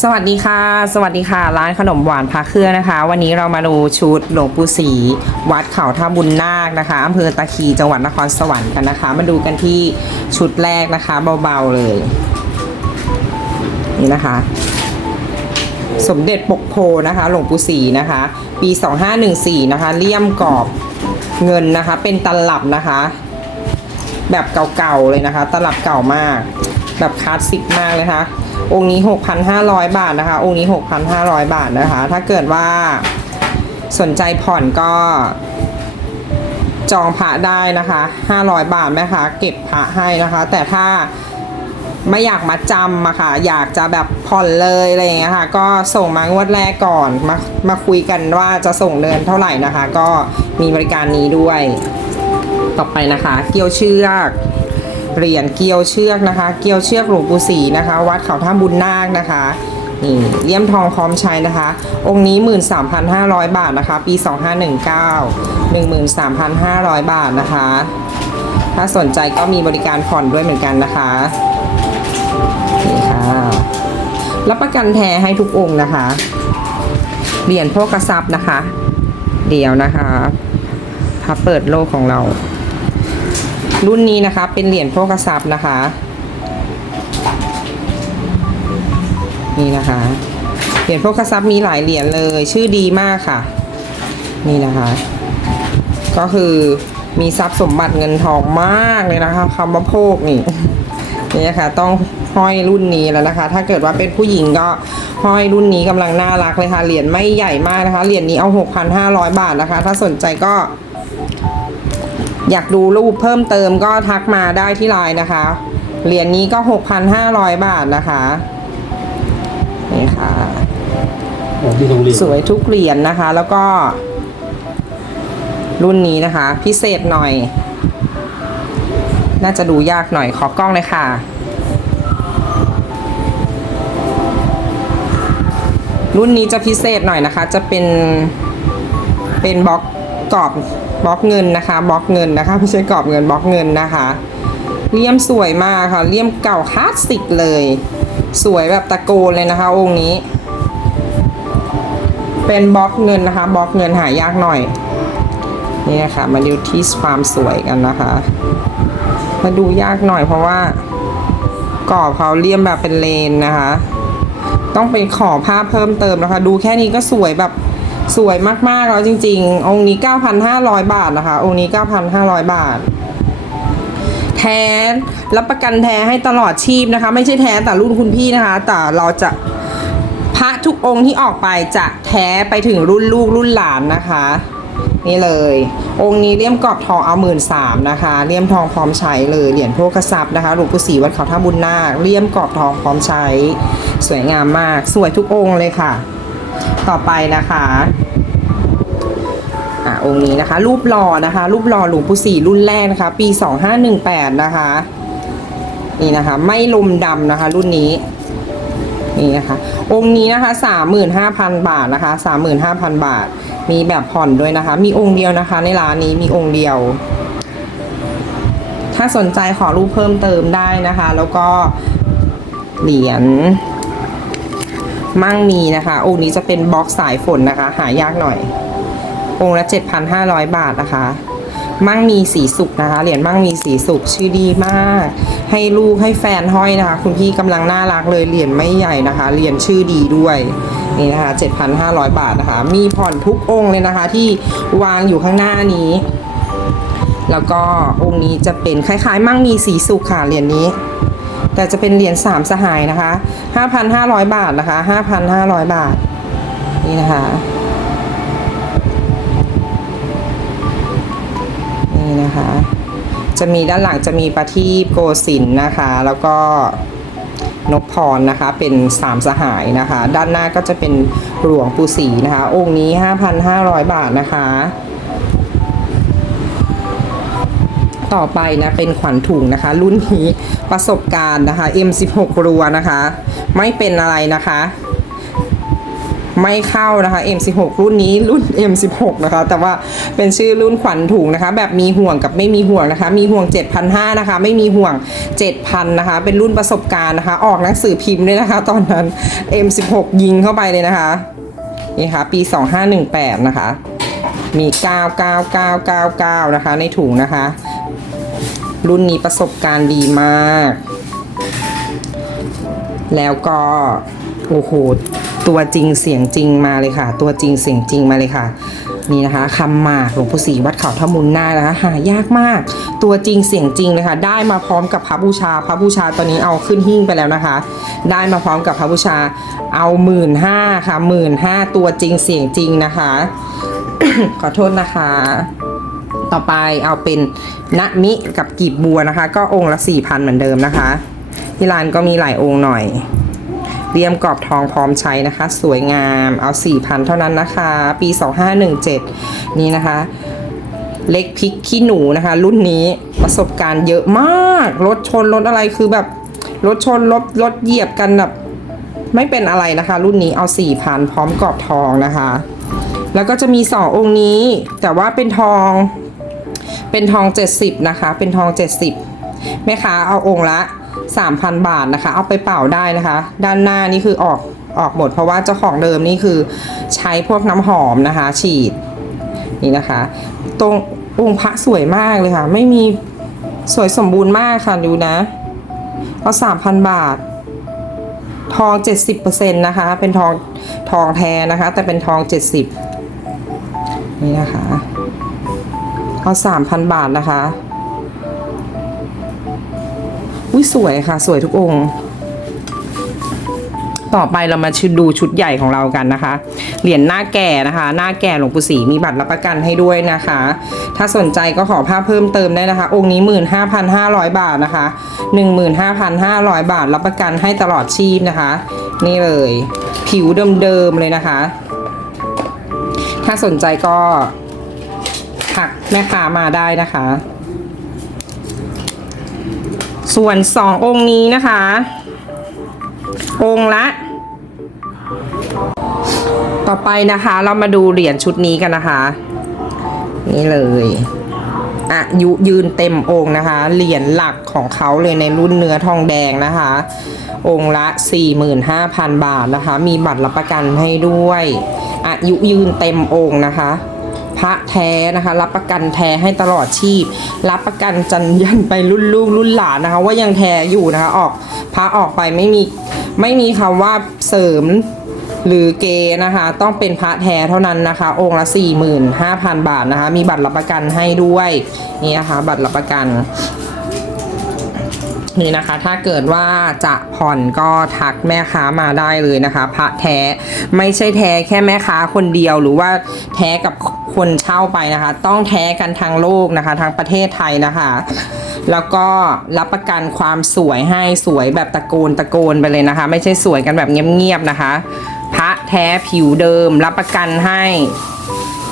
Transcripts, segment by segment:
สวัสดีค่ะ สวัสดีค่ะ ร้านขนมหวานพาเครื่องนะคะ วันนี้เรามาดูชุดหลวงปู่ศรีวัดเขาท่าบุญนาคนะคะอำเภอตะคีจังหวัดนครสวรรค์กันนะคะ มาดูกันที่ชุดแรกนะคะเบาๆเลยนี่นะคะ สมเด็จปกโพนะคะหลวงปู่ศรีนะคะ ปี 2514 นะคะเลี่ยมกรอบเงินนะคะ เป็นตลับนะคะ แบบเก่าๆเลยนะคะ ตลับเก่ามาก แบบคลาสสิกมากเลยนะคะ องค์นี้ 6,500 บาทนะคะ องค์นี้ 6,500 บาทนะคะ ถ้าเกิดว่าสนใจผ่อนก็ จองพระได้นะคะ 500 บาทแม่คะเก็บพระให้นะคะ แต่ถ้าไม่อยากมาจำอะค่ะ อยากจะแบบผ่อนเลยอะไรอย่างเงี้ยค่ะ ก็ส่งมางวดแรกก่อน มามาคุยกันว่าจะส่งเดือนเท่าไหร่นะคะ ก็มีบริการนี้ด้วย ต่อไปนะคะ เกี่ยวเชือก เหรียญเกียวเชือกนะคะ เกียวเชือกหลวงปู่ศรีนะคะ วัดเขาท่าบุญนาคนะคะนี่เลี่ยมทองพร้อมใช้นะคะ องค์นี้ 13,500 บาทนะคะ ปี 2519 13,500 บาทนะคะ ถ้าสนใจก็มีบริการผ่อนด้วยเหมือนกันนะคะนี่ค่ะรับประกันแท้ให้ทุกองค์นะคะเหรียญโภกทรัพย์นะคะ เดียวนะคะพับเปิดโลกของเรา รุ่นนี้นะคะ เป็นเหรียญโภกทรัพย์นะคะ นี่นะคะ เหรียญโภกทรัพย์มีหลายเหรียญเลย ชื่อดีมากค่ะ นี่นะคะ ก็คือมีทรัพย์สมบัติเงินทองมากเลยนะคะคำว่าโภคนี่นี่นะคะต้องห้อยรุ่นนี้แล้วนะคะ ถ้าเกิดว่าเป็นผู้หญิงก็ห้อยรุ่นนี้กำลังน่ารักเลยค่ะ เหรียญไม่ใหญ่มากนะคะ เหรียญนี้เอา 6,500 บาทนะคะ ถ้าสนใจก็ อยากดูรูปเพิ่มเติมก็ทักมาได้ที่ไลน์นะคะ เหรียญนี้ก็ 6,500 บาทนะคะ นี่ค่ะอ๋อที่โรงเรียนสวยทุกเหรียญนะคะ แล้วก็ รุ่นนี้นะคะ พิเศษหน่อย น่าจะดูยากหน่อยขอกล้องเลยค่ะ รุ่นนี้จะพิเศษหน่อยนะคะ จะเป็นเป็นบล็อกกรอบ บล็อกเงินนะคะบล็อกเงินนะคะไม่ใช่กรอบเงินบล็อกเงินนะคะเลี่ยมสวยมากค่ะเลี่ยมเก่าคลาสสิกเลย สวยแบบตะโกนเลยนะคะ องค์นี้ เป็นบล็อกเงินนะคะบล็อกเงินหายากหน่อยนี่นะคะมาดูที่ความสวยกันนะคะ มาดูยากหน่อยเพราะว่ากรอบเขาเลี่ยมแบบเป็นเลนนะคะ ต้องไปขอภาพเพิ่มเติมนะคะ ดูแค่นี้ก็สวยแบบ สวยมากๆแล้วจริง ๆ องค์นี้ 9,500 บาทนะคะ องค์นี้ 9,500 บาท แท้รับประกันแท้ให้ตลอดชีพนะคะ ไม่ใช่แท้แต่รุ่นคุณพี่นะคะ แต่เราจะพระทุกองค์ที่ออกไปจะแท้ไปถึงรุ่นลูกรุ่นหลานนะคะ นี่เลย องค์นี้เลี่ยมกรอบทองเอาหมื่นสามนะคะเลี่ยมทองพร้อมใช้เลยเหรียญโภคทรัพย์นะคะหลวงปู่ศรีวัดเขาท่าบุญนาคเลี่ยมกรอบทองพร้อมใช้ สวยงามมาก สวยทุกองค์เลยค่ะ ต่อไปนะคะอะองค์นี้นะคะ รูปหล่อนะคะ รูปหล่อหลวงปู่ศรีรุ่นแรกนะคะ ปี2518นะคะ นี่นะคะ ไม่ลมดำนะคะ รุ่นนี้นี่นะคะ องค์นี้นะคะสามหมื่นห้าพันบาทนะคะสามหมื่นห้าพันบาท มีแบบผ่อนด้วยนะคะ มีองค์เดียวนะคะ ในร้านนี้มีองค์เดียว ถ้าสนใจขอรูปเพิ่มเติมได้นะคะ แล้วก็เหรียญ มั่งมีนะคะ องค์นี้จะเป็นบล็อกสายฝนนะคะ หายากหน่อย องค์ละ 7,500 บาทนะคะ มั่งมีสีสุกนะคะ เหรียญมั่งมีสีสุกชื่อดีมาก ให้ลูกให้แฟนห้อยนะคะ คุณพี่กำลังน่ารักเลย เหรียญไม่ใหญ่นะคะ เหรียญชื่อดีด้วยนี่นะคะ 7,500 บาทนะคะ มีผ่อนทุกองค์เลยนะคะ ที่วางอยู่ข้างหน้านี้ แล้วก็องค์นี้จะเป็นคล้ายๆ มั่งมีสีสุกค่ะเหรียญนี้ แต่จะเป็นเหรียญสามสหายนะคะ5,500บาทนะคะ5,500บาท นี่นะคะ นี่นะคะ จะมีด้านหลังจะมีประทีปโกสินนะคะ แล้วก็นพพรนะคะ เป็นสามสหายนะคะ ด้านหน้าก็จะเป็นหลวงปู่ศรีนะคะ องค์นี้5,500บาทนะคะ ต่อไปนะเป็นขวัญถุงนะคะ รุ่นนี้ประสบการณ์นะคะ M16 รัวนะคะ ไม่เป็นอะไรนะคะ ไม่เข้านะคะ M16 รุ่นนี้รุ่น M16 นะคะ แต่ว่าเป็นชื่อรุ่นขวัญถุงนะคะ แบบมีห่วงกับไม่มีห่วงนะคะ มีห่วง 7,500นะคะ ไม่มีห่วง 7,000นะคะ เป็นรุ่นประสบการณ์นะคะ ออกหนังสือพิมพ์ด้วยนะคะ ตอนนั้น M16 ยิงเข้าไปเลยนะคะนี่ค่ะปี 2518 นะคะมี 99999 นะคะ ในถุงนะคะ รุ่นนี้ประสบการณ์ดีมาก แล้วก็ โอ้โห ตัวจริงเสียงจริงมาเลยค่ะ ตัวจริงเสียงจริงมาเลยค่ะ นี่นะคะคำหมากหลวงปู่ศรีวัดเขาทมุนนานะคะหายากมาก ตัวจริงเสียงจริงเลยค่ะ ได้มาพร้อมกับพระบูชา พระบูชาตอนนี้เอาขึ้นหิ้งไปแล้วนะคะ ได้มาพร้อมกับพระบูชา เอาหมื่นห้าค่ะหมื่นห้าตัวจริงเสียงจริงนะคะ ขอโทษนะคะ ต่อไปเอาเป็นณมิกับกีบบัวนะคะ ก็องค์ละสี่พันเหมือนเดิมนะคะ ที่ร้านก็มีหลายองค์หน่อย เรียมกรอบทองพร้อมใช้นะคะ สวยงามเอา4,000เท่านั้นนะคะ ปี2517นี่นะคะ เล็กพริกขี้หนูนะคะ รุ่นนี้ประสบการณ์เยอะมากรถชนรถอะไรคือแบบรถชนรถรถเหยียบกันแบบไม่เป็นอะไรนะคะ รุ่นนี้เอา4,000พร้อมกรอบทองนะคะแล้วก็จะมีสององค์นี้แต่ว่าเป็นทอง เป็นทอง 70 นะคะ เป็นทอง 70แม่ค้าเอาองค์ละ 3,000 บาทนะคะ เอาไปเป่าได้นะคะ ด้านหน้านี่คือออกออกหมด เพราะว่าเจ้าของเดิมนี่คือใช้พวกน้ำหอมนะคะ ฉีดนี่นะคะ ตรงองค์พระสวยมากเลยค่ะ ไม่มีสวยสมบูรณ์มากค่ะดูนะ เอา3,000บาท ทอง70%นะคะ เป็นทองทองแท้นะคะ แต่เป็นทอง70นี่นะคะ เอาสามพันบาทนะคะ อุ้ยสวยค่ะ สวยทุกองค์ ต่อไปเรามาชุดดูชุดใหญ่ของเรากันนะคะ เหรียญหน้าแก่นะคะ หน้าแก่หลวงปู่ศรีมีบัตรรับประกันให้ด้วยนะคะ ถ้าสนใจก็ขอภาพเพิ่มเติมได้นะคะ องค์นี้ 15,500 บาทนะคะ 15,500 บาทรับประกันให้ตลอดชีพนะคะ นี่เลย ผิวเดิมๆเลยนะคะ ถ้าสนใจก็ ทักแม่ค้ามาได้นะคะ ส่วนสององค์นี้นะคะ องค์ละ ต่อไปนะคะเรามาดูเหรียญชุดนี้กันนะคะ นี่เลยอายุยืนเต็มองค์นะคะ เหรียญหลักของเขาเลยในรุ่นเนื้อทองแดงนะคะ องค์ละ 45,000 บาทนะคะ มีบัตรรับประกันให้ด้วยอายุยืนเต็มองค์นะคะ พระแท้นะคะ รับประกันแท้ให้ตลอดชีพ รับประกันจันยันไปรุ่นลูกรุ่นหลานนะคะ ว่ายังแท้อยู่นะคะออกพระออกไปไม่มีไม่มีคำว่าเสริมหรือเกนะคะ ต้องเป็นพระแท้เท่านั้นนะคะ องค์ละ 45,000 บาทนะคะ มีบัตรรับประกันให้ด้วยนี่นะคะบัตรรับประกัน นี่นะคะถ้าเกิดว่าจะผ่อนก็ทักแม่ค้ามาได้เลยนะคะ พระแท้ไม่ใช่แท้แค่แม่ค้าคนเดียวหรือว่าแท้กับคนเช่าไปนะคะ ต้องแท้กันทางโลกนะคะทางประเทศไทยนะคะ แล้วก็รับประกันความสวยให้สวยแบบตะโกนตะโกนไปเลยนะคะ ไม่ใช่สวยกันแบบเงียบๆนะคะ พระแท้ผิวเดิมรับประกันให้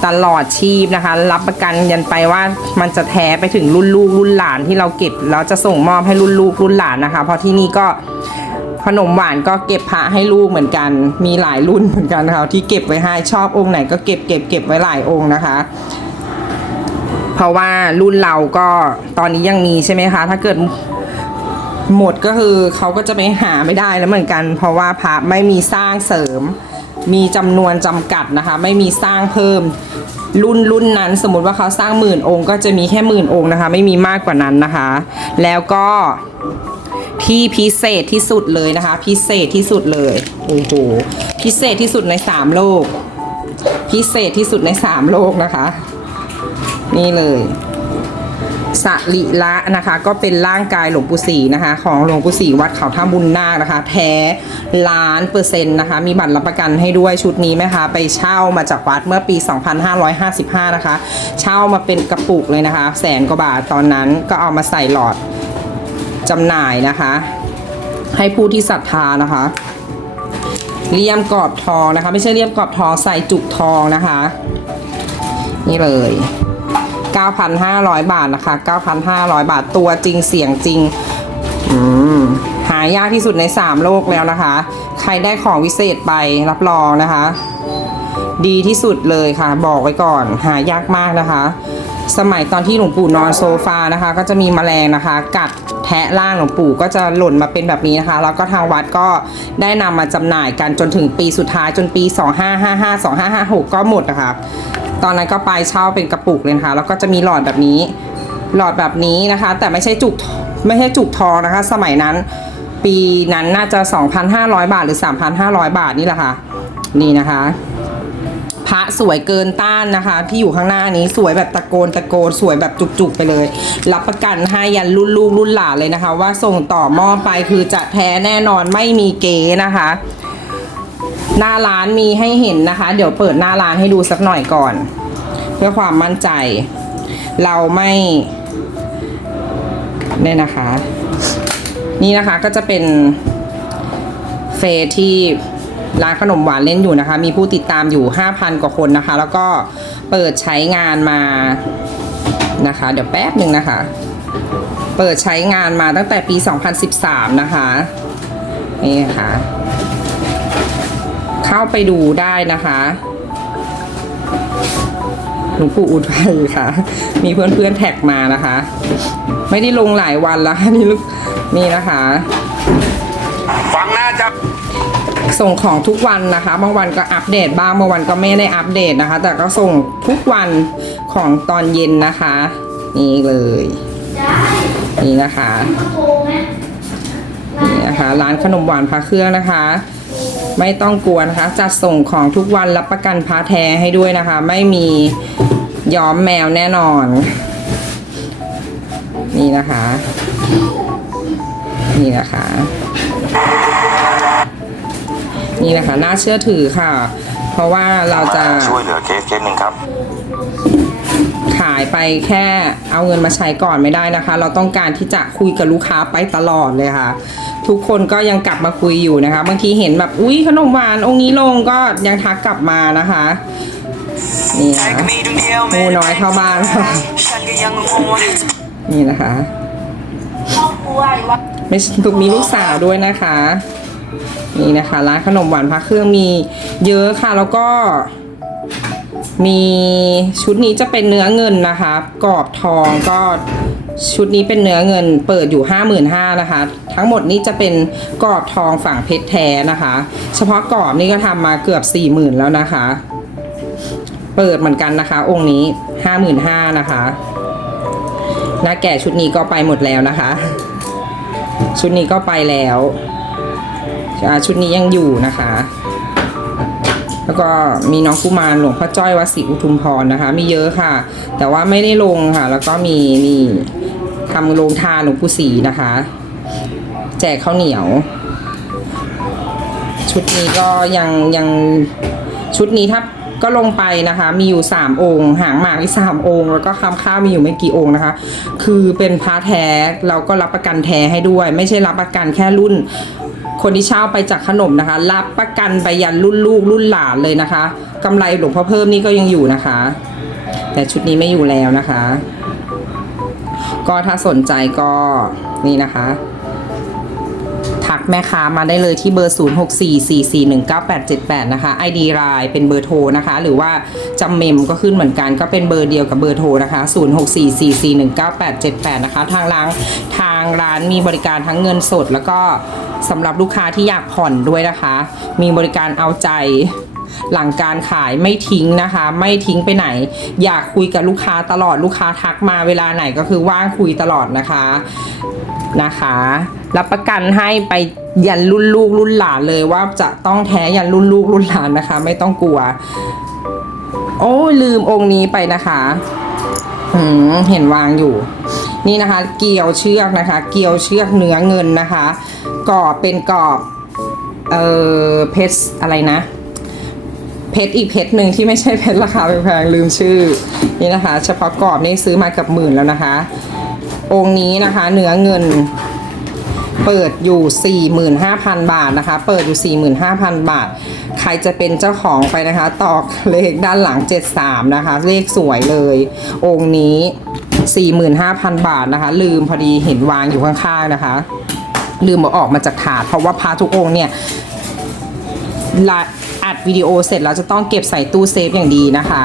ตลอดชีพนะคะ รับประกันยันไปว่ามันจะแท้ไปถึงรุ่นลูกรุ่นหลานที่เราเก็บแล้วจะส่งมอบให้รุ่นลูกรุ่นหลานนะคะ เพราะที่นี่ก็ขนมหวานก็เก็บพระให้ลูกเหมือนกัน มีหลายรุ่นเหมือนกันนะคะที่เก็บไว้ให้ชอบองค์ไหนก็เก็บเก็บเก็บไว้หลายองค์นะคะ เพราะว่ารุ่นเราก็ตอนนี้ยังมีใช่ไหมคะ ถ้าเกิดหมดก็คือเขาก็จะไปหาไม่ได้แล้วเหมือนกัน เพราะว่าพระไม่มีสร้างเสริม มีจำนวนจำกัดนะคะ ไม่มีสร้างเพิ่ม รุ่นรุ่นนั้นสมมติว่าเขาสร้างหมื่นองค์ ก็จะมีแค่หมื่นองค์นะคะ ไม่มีมากกว่านั้นนะคะ แล้วก็ที่พิเศษที่สุดเลยนะคะ พิเศษที่สุดเลยโอ้โหพิเศษที่สุดในสามโลก พิเศษที่สุดในสามโลกนะคะ นี่เลย สรีละนะคะ ก็เป็นร่างกายหลวงปู่ศรีนะคะ ของหลวงปู่ศรีวัดเขาท่าบุญนาคนะคะ แท้ล้านเปอร์เซ็นต์นะคะ มีบัตรรับประกันให้ด้วยชุดนี้ไหมคะไปเช่ามาจากวัดเมื่อปี 2555 นะคะ เช่ามาเป็นกระปุกเลยนะคะ แสนกว่าบาทตอนนั้นก็เอามาใส่หลอดจำหน่ายนะคะ ให้ผู้ที่ศรัทธานะคะเลี่ยมกรอบทองนะคะ ไม่ใช่เลี่ยมกรอบทองใส่จุกทองนะคะ นี่เลย 9,500 บาทนะคะ 9,500 บาทตัวจริงเสียงจริงอืมหาายากที่สุดใน 3 โลกแล้วนะคะ ใครได้ของวิเศษไปรับรองนะคะ ดีที่สุดเลยค่ะ บอกไว้ก่อน หายากมากนะคะ สมัยตอนที่หลวงปู่นอนโซฟานะคะ ก็จะมีแมลงนะคะ กัดแทะร่างหลวงปู่ก็จะหล่นมาเป็นแบบนี้นะคะ แล้วก็ทางวัดก็ได้นำมาจำหน่ายกันจนถึงปีสุดท้ายจนปี 2555 2556 ก็หมดนะคะ ตอนนั้นก็ไปเช่าเป็นกระปุกเลยนะคะแล้วก็จะมีหลอดแบบนี้ หลอดแบบนี้นะคะ แต่ไม่ใช่จุกไม่ใช่จุกทองนะคะ สมัยนั้นปีนั้นน่าจะ 2,500 บาทหรือ 3,500 บาทนี่แหละค่ะนี่นะคะ พระสวยเกินต้านนะคะ ที่อยู่ข้างหน้านี้สวยแบบตะโกนตะโกนสวยแบบจุกๆไปเลย รับประกันให้ยันรุ่นลูกรุ่นหลานเลยนะคะ ว่าส่งต่อมอบไปคือจะแท้แน่นอนไม่มีเก๋นะคะ หน้าร้านมีให้เห็นนะคะ เดี๋ยวเปิดหน้าร้านให้ดูสักหน่อยก่อน เพื่อความมั่นใจ เราไม่เนี่ยนะคะ นี่นะคะก็จะเป็นเฟซที่ ร้านขนมหวานเล่นอยู่นะคะ มีผู้ติดตามอยู่ 5,000 กว่าคนนะคะ แล้วก็เปิดใช้งานมานะคะ เดี๋ยวแป๊บหนึ่งนะคะ เปิดใช้งานมาตั้งแต่ปี 2013 นะคะ นี่ค่ะ เข้าไปดูได้นะคะหลวงปู่อุทัยค่ะ มีเพื่อนๆแท็กมานะคะ ไม่ได้ลงหลายวันแล้วนี่ลูกนี่นะคะ ส่งของทุกวันนะคะบางวันก็อัปเดตบ้างบางวันก็ไม่ได้อัปเดตนะคะ แต่ก็ส่งทุกวันของตอนเย็นนะคะ นี่เลยนี่นะคะนี่นะคะ ร้านขนมหวานพระเครื่องนะคะ ไม่ต้องกลัวนะคะ จัดส่งของทุกวันรับประกันพาแท้ให้ด้วยนะคะ ไม่มีย้อมแมวแน่นอน นี่นะคะ นี่นะคะ นี่นะคะ น่าเชื่อถือค่ะ เพราะว่าเราจะช่วยเหลือเคสเคสหนึ่งครับ ขายไปแค่เอาเงินมาใช้ก่อนไม่ได้นะคะ เราต้องการที่จะคุยกับลูกค้าไปตลอดเลยค่ะ ทุกคนก็ยังกลับมาคุยอยู่นะคะ บางทีเห็นแบบอุ้ยขนมหวานองค์นี้ลงก็ยังทักกลับมานะคะนี่นะงูน้อยเข้าบ้านค่ะฉันก็ยังงงว่านี่นะคะครอบครัวว่าไม่ใช่ถูกมีลูกสาวด้วยนะคะ นี่นะคะร้านขนมหวานพระเครื่องมีเยอะค่ะแล้วก็มีชุดนี้จะเป็นเนื้อเงินนะคะกรอบทองก็ชุดนี้เป็นเนื้อเงินเปิดอยู่ 5 5 0 0 0นะคะ ทั้งหมดนี้จะเป็นกรอบทองฝั่งเพชรแท้นะคะ เฉพาะกรอบนี่ก็ทำมาเกือบ 4 0,000 แล้วนะคะ เปิดเหมือนกันนะคะ องค์นี้ 55,000นะคะหน้าแก่ชุดนี้ก็ไปหมดแล้วนะคะ ชุดนี้ก็ไปแล้ว ชุดนี้ยังอยู่นะคะ แล้วก็มีน้องกุมารหลวงพ่อจ้อยวัดศรีอุทุมพรนะคะ มีเยอะค่ะ แต่ว่าไม่ได้ลงค่ะ แล้วก็มีนี่ทำโรงทานหลวงปู่ศรีนะคะ แจกข้าวเหนียว ชุดนี้ก็ยังยังชุดนี้ถ้าก็ลงไปนะคะ มีอยู่สามองค์ หางหมากอีกสามองค์ แล้วก็คำข้าวมีอยู่ไม่กี่องค์นะคะ คือเป็นพระแท้เราก็รับประกันแท้ให้ด้วย ไม่ใช่รับประกันแค่รุ่น คนที่เช่าไปจากขนมนะคะ รับประกันไปยันรุ่นลูกรุ่นหลานเลยนะคะกำไรหลวงพ่อเพิ่มนี่ก็ยังอยู่นะคะ แต่ชุดนี้ไม่อยู่แล้วนะคะ ก็ถ้าสนใจก็นี่นะคะ แม่ค้ามาได้เลยที่เบอร์ 0644419878 นะคะ ID ไลน์เป็นเบอร์โทรนะคะ หรือว่าจำเมมก็ขึ้นเหมือนกันก็เป็นเบอร์เดียวกับเบอร์โทรนะคะ 0644419878 นะคะ ทางร้านทางร้านมีบริการทั้งเงินสด แล้วก็สำหรับลูกค้าที่อยากผ่อนด้วยนะคะ มีบริการเอาใจหลังการขายไม่ทิ้งนะคะ ไม่ทิ้งไปไหน อยากคุยกับลูกค้าตลอดลูกค้าทักมาเวลาไหนก็คือว่างคุยตลอดนะคะนะคะ รับประกันให้ไปยันรุ่นลูกรุ่นหลานเลยว่าจะต้องแท้ยันรุ่นลูกรุ่นหลานนะคะ ไม่ต้องกลัว โอ้ลืมองค์นี้ไปนะคะอืมเห็นวางอยู่ นี่นะคะ เกี่ยวเชือกนะคะ เกี่ยวเชือกเนื้อเงินนะคะกรอบเป็นกรอบเอ่อเพชรอะไรนะเพชรอีกเพชรหนึ่งที่ไม่ใช่เพชรราคาแพงๆลืมชื่อนี่นะคะ เฉพาะกรอบนี่ซื้อมาเกับหมื่นแล้วนะคะ องค์นี้นะคะ เนื้อเงิน เปิดอยู่ 45,000 บาทนะคะ เปิดอยู่ 45,000 บาท ใครจะเป็นเจ้าของไปนะคะ ตอกเลขด้านหลัง 73 นะคะ เลขสวยเลย องค์นี้ 45,000 บาทนะคะ ลืมพอดีเห็นวางอยู่ข้างๆนะคะ ลืมเอาออกมาจากถาด เพราะว่าพระทุกองค์เนี่ยละอัดวิดีโอเสร็จแล้วจะต้องเก็บใส่ตู้เซฟอย่างดีนะคะ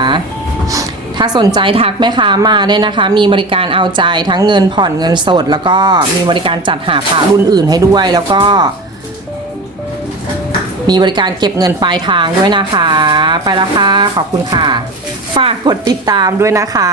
ถ้าสนใจทักแม่ค้ามาได้นะคะ มีบริการเอาใจทั้งเงินผ่อนเงินสด แล้วก็มีบริการจัดหาพระรุ่นอื่นให้ด้วย แล้วก็ มีบริการเก็บเงินปลายทางด้วยนะคะ ไปละค่ะขอบคุณค่ะ ฝากกดติดตามด้วยนะคะ